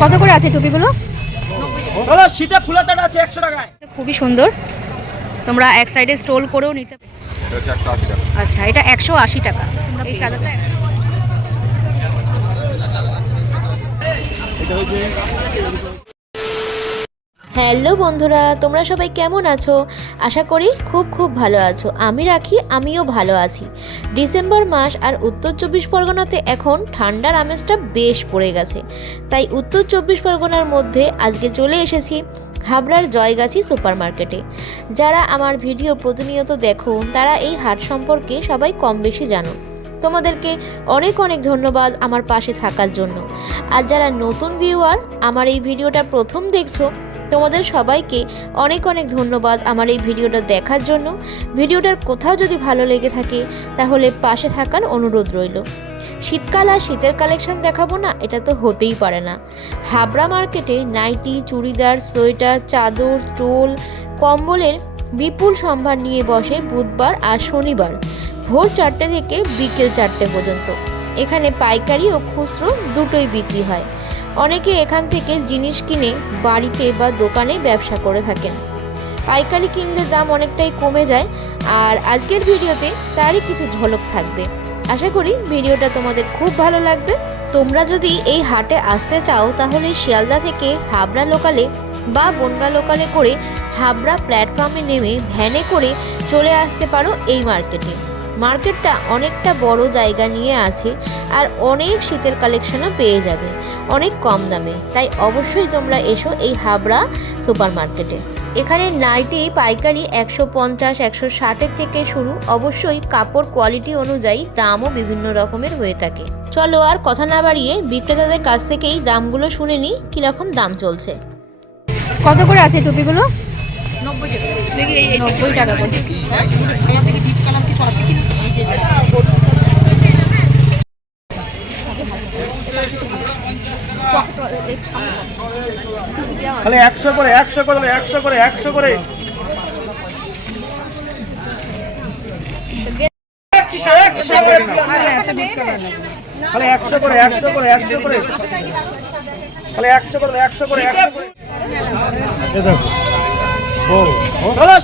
কত করে আছে টুপিগুলো শীতে ফুলাতাটা আছে একশো টাকায়। খুবই সুন্দর। তোমরা এক সাইডে স্টোল করেও নিতে আচ্ছা এটা একশো আশি টাকা। এই চাদরটা। হ্যালো বন্ধুরা, তোমরা সবাই কেমন আছো? আশা করি খুব খুব ভালো আছো। আমি রাখি, আমিও ভালো আছি। ডিসেম্বর মাস আর উত্তর চব্বিশ পরগনাতে এখন ঠান্ডার আমেজটা বেশ পড়ে গেছে। তাই উত্তর চব্বিশ পরগনার মধ্যে আজকে চলে এসেছি হাবড়ার জয়গাছি সুপার মার্কেটে যারা আমার ভিডিও প্রতিনিয়ত দেখো, তারা এই হাট সম্পর্কে সবাই কম বেশি জানো। তোমাদেরকে অনেক অনেক ধন্যবাদ আমার পাশে থাকার জন্য। আর যারা নতুন ভিউয়ার আমার এই ভিডিওটা প্রথম দেখছ তোমাদের সবাইকে অনেক অনেক ধন্যবাদ আমার এই ভিডিওটা দেখার জন্য। ভিডিওটার কোথাও যদি ভালো লেগে থাকে, তাহলে পাশে থাকার অনুরোধ রইল। শীতকাল আর শীতের কালেকশন দেখাবো না, এটা তো হতেই পারে না। হাবড়া মার্কেটে নাইটি, চুড়িদার, সোয়েটার, চাদর, স্টোল, কম্বলের বিপুল সম্ভার নিয়ে বসে বুধবার আর শনিবার, ভোর চারটে থেকে বিকেল চারটে পর্যন্ত। এখানে পাইকারি ও খুচরো দুটোই বিক্রি হয়। অনেকে এখান থেকে জিনিস কিনে বাড়িতে বা দোকানে ব্যবসা করে থাকেন। পাইকারি কিনলে দাম অনেকটাই কমে যায়, আর আজকের ভিডিওতে তারই কিছু ঝলক থাকবে। আশা করি ভিডিওটা তোমাদের খুব ভালো লাগবে। তোমরা যদি এই হাটে আসতে চাও, তাহলে শিয়ালদা থেকে হাবড়া লোকালে বা বনগা লোকালে করে হাবড়া প্ল্যাটফর্মে নেমে ভ্যানে করে চলে আসতে পারো এই মার্কেটে। মার্কেটটা অনেকটা বড় জায়গা নিয়ে আছে আর অনেক শীতের কালেকশনও পেয়ে যাবে অনেক কম দামে। তাই অবশ্যই তোমরা এসো এই হাবড়া সুপার মার্কেটে এখানে নাইটি পাইকারি একশো পঞ্চাশ একশো ষাটের থেকে শুরু। অবশ্যই কাপড় কোয়ালিটি অনুযায়ী দামও বিভিন্ন রকমের হয়ে থাকে। চলো আর কথা না বাড়িয়ে বিক্রেতাদের কাছ থেকেই দামগুলো শুনে নিই কীরকম দাম চলছে। কত করে আছে টুপিগুলো? নব্বই টাকা। নব্বই টাকা করে হ্যাঁ ভাইয়া থেকে ডিপ কালার কি সরাসরি কিনে খালি একশো করে একশো করে একশো করে একশো করে। খালি একশো করে একশো করে একশো করে। খালি একশো করে একশো করে একশো করে।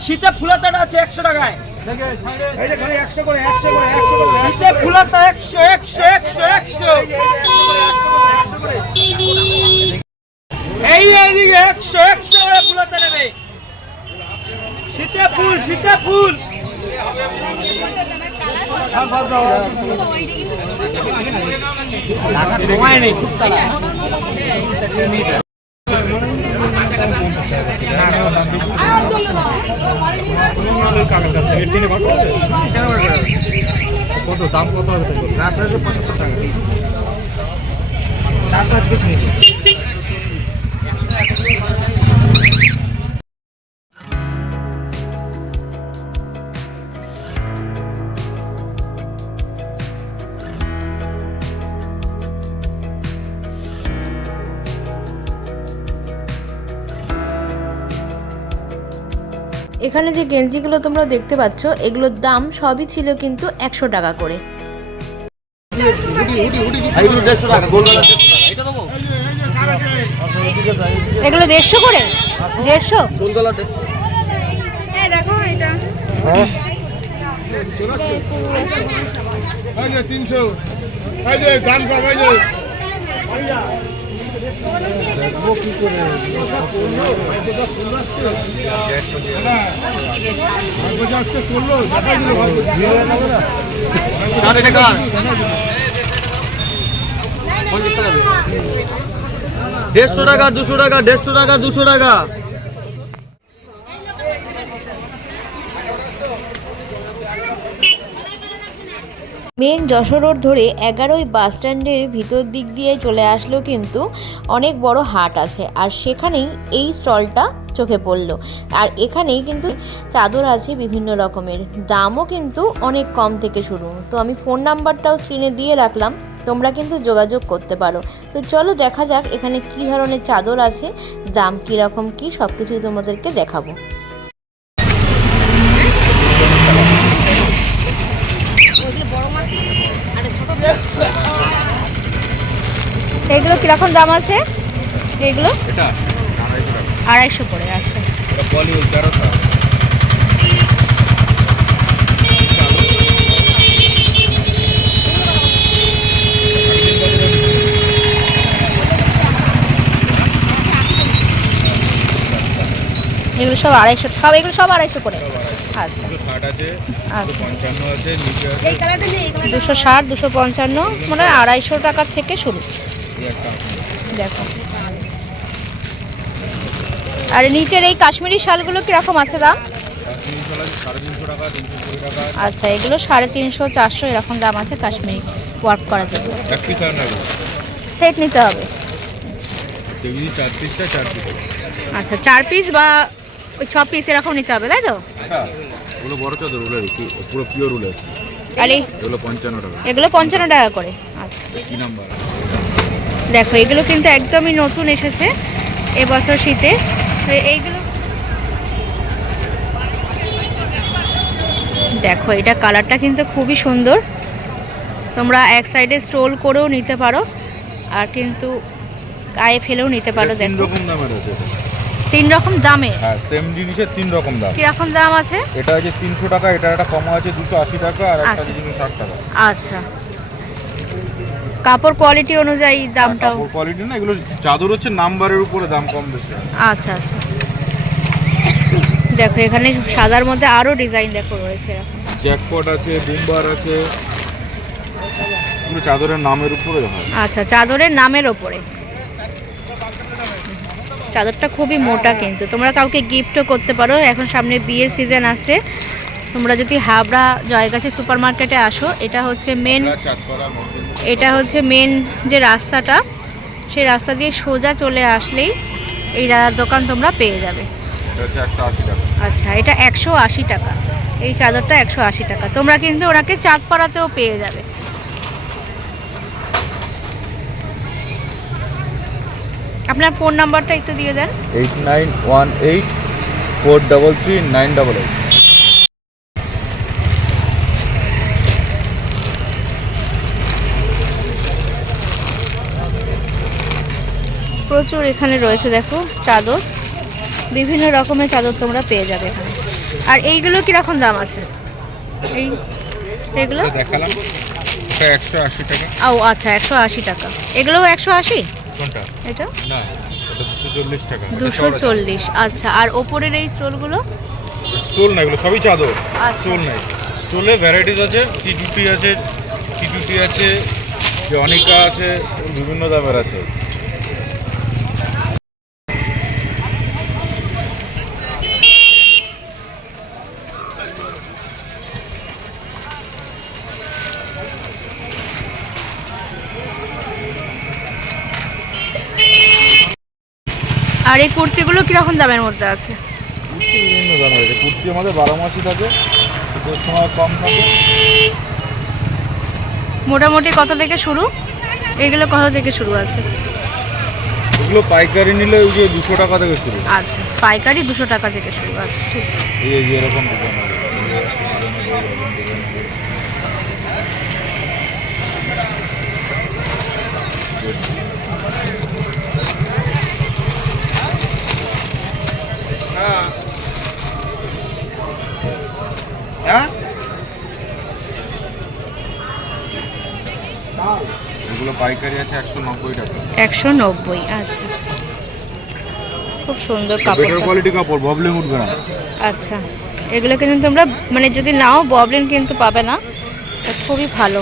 শীতে ফুলাতাটা আছে একশো টাকায়। শীতে ফুলাতা একশো একশো একশো একশো এই এইদিকে একশো একশো করে ফুলাতে নেবে শীতে ফুল শীতে ফুল সময় নেই খুব তাড়া কত দাম কত হবে চার পাঁচ পিস নিবি এখানে যে গেঞ্জিগুলো তোমরা দেখতে পাচ্ছ এগুলোর দাম সবই ছিল কিন্তু একশো টাকা করে। এগুলো দেড়শো করে? দেড়শো? তিনশো পঞ্চাশ টাকা দেড়শো টাকা দুশো টাকা দেড়শো টাকা দুশো টাকা। মেন যশোর রোড ধরে এগারোই বাস স্ট্যান্ডের ভিতর দিক দিয়ে চলে আসলেও কিন্তু অনেক বড় হাট আছে। আর সেখানেই এই স্টলটা চোখে পড়ল। আর এখানেই কিন্তু চাদর আছে বিভিন্ন রকমের। দামও কিন্তু অনেক কম থেকে শুরু। তো আমি ফোন নাম্বারটাও স্ক্রিনে দিয়ে রাখলাম। তোমরা কিন্তু যোগাযোগ করতে পারো। তো চলো দেখা যাক এখানে কী ধরনের চাদর আছে, দাম কীরকম কী সব কিছুই তোমাদেরকে দেখাবো। এইগুলো কীরকম দাম আছে? এগুলো আড়াইশো করে আচ্ছা। এগুলো সব আড়াইশো সব এগুলো সব আড়াইশো করে। আচ্ছা। আছে আচ্ছা। দুশো ষাট দুশো পঞ্চান্ন মানে আড়াইশো টাকার থেকে শুরু। দেখো। আর নিচের এই কাশ্মীরি শালগুলো কীরকম আছে দাম? আচ্ছা এগুলো সাড়ে তিনশো চারশো এরকম দাম আছে কাশ্মীরি ওয়ার্ক করা যাবে সেট নিতে হবে। আচ্ছা চার পিস বা ওই ছ পিস এরকম নিতে হবে তাই তো? হ্যাঁ ওগুলো বড় চাদর উলের পুরো পিওর উলের এগুলো পঞ্চান্ন টাকা। এগুলো পঞ্চান্ন টাকা করে। আচ্ছা। কি নাম্বার? দেখো এগুলো কিন্তু একদমই নতুন এসেছে এবছর শীতে। এইগুলো দেখো এটা কালারটা কিন্তু খুবই সুন্দর। তোমরা এক সাইডে স্টোল করেও নিতে পারো আর কিন্তু গায়ে ফেলেও নিতে পারো তিন দেখো। রকম দামের আছে তিন রকম দামে? হ্যাঁ সেম জিনিসের তিন রকম দাম। কীরকম দাম আছে? এটা আছে তিনশো টাকা এটা একটা কম আছে দুশো আশি টাকা আর একটা আচ্ছা। দুশো ষাট টাকা। আচ্ছা। কাপড় কোয়ালিটি অনুযায়ী দামটাও। কাপড় কোয়ালিটি না এগুলো চাদর হচ্ছে নাম্বারের উপরে দাম কম বেশি। আচ্ছা আচ্ছা। দেখো এখানে সাদার মধ্যে আরও ডিজাইন দেখো রয়েছে জ্যাকপট আছে বুম্বার আছে। চাদরের নামের উপরে হয়। আচ্ছা চাদরের নামের ওপরে চাদরটা খুবই মোটা কিন্তু। তোমরা কাউকে গিফটও করতে পারো। এখন সামনে বিয়ের সিজন আসছে। তোমরা যদি হাবড়া জয়গাছি সুপার মার্কেটে আসো এটা হচ্ছে মেন এটা হচ্ছে মেন যে রাস্তাটা সেই রাস্তা দিয়ে সোজা চলে আসলেই এই দাদার দোকান তোমরা পেয়ে যাবে। এটা হচ্ছে একশো আশি টাকা। আচ্ছা এটা একশো আশি টাকা। এই চাদরটা একশো আশি টাকা। তোমরা কিন্তু ওনাকে চাঁদপাড়াতেও পেয়ে যাবে। আপনার ফোন নাম্বারটা একটু দিয়ে দেন। Eight nine one eight four double three nine double eight. প্রচুর এখানে রয়েছে দেখো চাদর। বিভিন্ন রকমের চাদর তোমরা পেয়ে যাবে এখানে। আর এইগুলো কীরকম দাম আছে? এই এগুলো? দেখালাম। একশো আশি টাকা। ও আচ্ছা একশো আশি টাকা। এগুলোও একশো আশি? কোনটা? এটা? না দুশো চল্লিশ টাকা। দুশো চল্লিশ আচ্ছা। আর ওপরের এই স্টোলগুলো? স্টোল না এগুলো সবই চাদর। আচ্ছা। স্টোল নাই। স্টোলে ভ্যারাইটিস আছে টি আছে টি আছে জনিকা আছে বিভিন্ন দামের আছে। আর এই কুর্তিগুলো কীরকম দামের মধ্যে আছে? বিভিন্ন দামের আছে। কুর্তি আমাদের বারো মাসই থাকে শীতের সময় কম থাকে। মোটামুটি কত থেকে শুরু? এগুলো কত থেকে শুরু আছে? এগুলো পাইকারি নিলে ওই যে দুশো টাকা থেকে শুরু। আচ্ছা পাইকারি দুশো টাকা থেকে শুরু আছে ঠিক। এই এই যে এরকম হবে এই যে একটা ডিজাইন হবে, এরকম ডিজাইন হবে। হ্যাঁ এগুলো পাইকারি আছে একশো নব্বই টাকা। একশো নব্বই আচ্ছা। খুব সুন্দর কাপড় কোয়ালিটি কাপড় প্রবলেম উঠবে না। আচ্ছা। এগুলো কিন্তু তোমরা মানে যদি নাও ববলিন কিন্তু পাবে না। খুবই ভালো।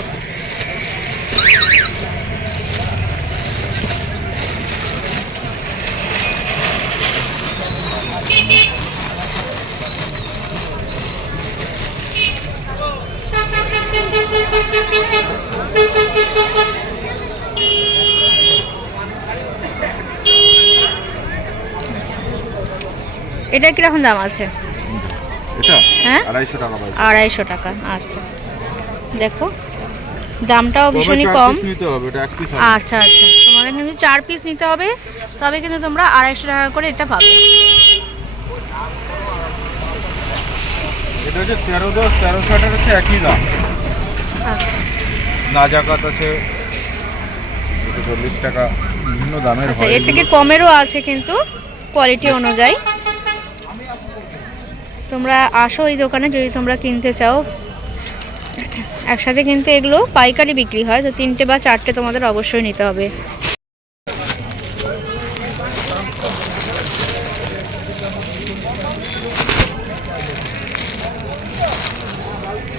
এটা কীরকম দাম আছে? এটা? হ্যাঁ? আড়াইশো টাকা আড়াইশো টাকা আচ্ছা। দেখো দামটাও ভীষণই কম। নিতে হবে এটা এক পিস আচ্ছা আচ্ছা। তোমাদের কিন্তু চার পিস নিতে হবে তবে কিন্তু তোমরা আড়াইশো টাকা করে এটা পাবে। এটা হচ্ছে তেরো দশ তেরো ষাটের হচ্ছে একই দাম। আচ্ছা। নাজাকাত আছে দুশো চল্লিশ টাকা বিভিন্ন দামের আচ্ছা এর থেকে কমেরও আছে কিন্তু কোয়ালিটি অনুযায়ী। তোমরা আসো এই দোকানে যদি তোমরা কিনতে চাও। একসাথে কিন্তু এগুলো পাইকারি বিক্রি হয় তো তিনটে বা চারটে তোমাদের অবশ্যই নিতে হবে।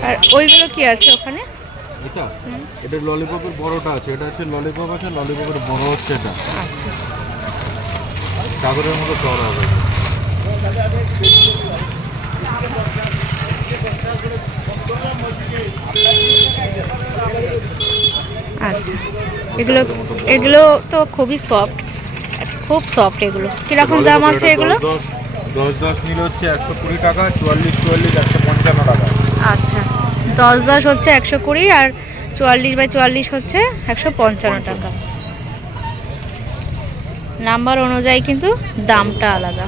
আর ওইগুলো কি আছে ওখানে? এটা? এটা ললিপপের বড়টা আছে। এটা হচ্ছে ললিপপ আছে ললিপপের বড় হচ্ছে এটা। আচ্ছা। চাদরের মতো চড়া হবে। আচ্ছা। এগুলো এগুলো তো খুবই সফট খুব সফট এগুলো। কীরকম দাম আছে এগুলো? দশ দশ দশ হচ্ছে একশো কুড়ি টাকা চুয়াল্লিশ চুয়াল্লিশ একশো পঞ্চান্ন টাকা। আচ্ছা। দশ দশ হচ্ছে একশো কুড়ি আর চুয়াল্লিশ বাই চুয়াল্লিশ হচ্ছে একশো পঞ্চান্ন টাকা। নাম্বার অনুযায়ী কিন্তু দামটা আলাদা।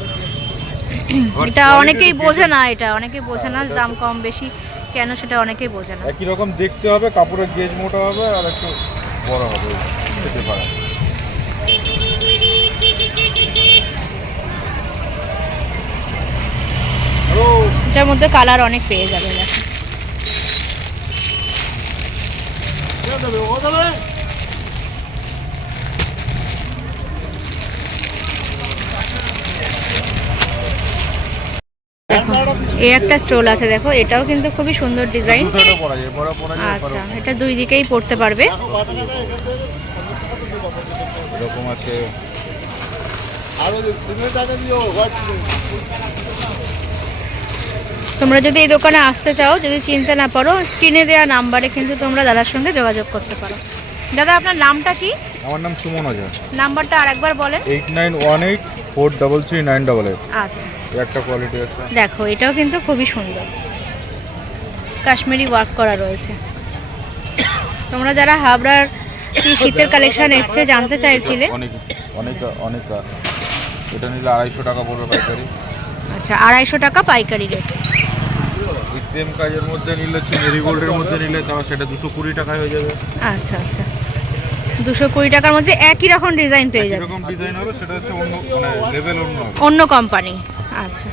এটা অনেকেই বোঝে না এটা অনেকেই বোঝে না দাম কম বেশি কেন সেটা অনেকেই বোঝে না। একই রকম দেখতে হবে কাপড়ের গেজ মোটা হবে আর একটু বড় হবে খেতে পারা এটার মধ্যে কালার অনেক পেয়ে যাবে দেখো দেখো এই একটা স্টোল আছে দেখো এটাও কিন্তু খুবই সুন্দর ডিজাইন। আচ্ছা এটা দুই দিকেই পড়তে পারবে। এরকম আছে। তোমরা যদি এই দোকানে আসতে চাও যদি চিনতে না পারো স্ক্রিনে দেওয়া নাম্বারে কিন্তু তোমরা দাদার সঙ্গে যোগাযোগ করতে পারো। দাদা আপনার নামটা কি? আমার নাম সুমন হাজার। নাম্বারটা আরেকবার বলেন। Eight nine one eight four double three nine double eight. আচ্ছা। একটা কোয়ালিটি আছে। দেখো এটাও কিন্তু খুবই সুন্দর। কাশ্মীরি ওয়ার্ক করা রয়েছে। তোমরা যারা হাবড়ার কি শীতের কালেকশন এসছে জানতে চাইছিলে? অনেক অনেক অনেক এটা নিলে আড়াইশো টাকা পড়বে পাইকারি। আচ্ছা আড়াইশো টাকা পাইকারি রেট এই সেম কাজের মধ্যে নিলে হচ্ছে মেরিগোল্ডের মধ্যে নিলে তাহলে সেটা দুশো কুড়ি টাকায় হয়ে যাবে। আচ্ছা আচ্ছা। দুশো কুড়ি টাকার মধ্যে একই রকম ডিজাইন পেয়ে যাবে। এরকম ডিজাইন হবে সেটা হচ্ছে অন্য মানে লেভেল অন্য অন্য কোম্পানি আচ্ছা।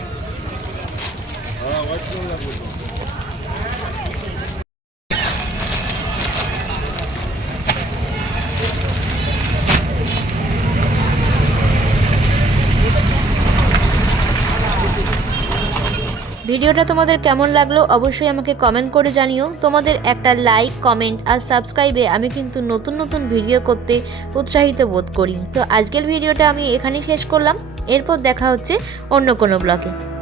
ভিডিওটা তোমাদের কেমন লাগল অবশ্যই আমাকে কমেন্ট করে জানিও। তোমাদের একটা লাইক কমেন্ট আর সাবস্ক্রাইবে আমি কিন্তু নতুন নতুন ভিডিও করতে উৎসাহিত বোধ করি। তো আজকের ভিডিওটা আমি এখানেই শেষ করলাম। এরপর দেখা হচ্ছে অন্য কোনো ব্লগে।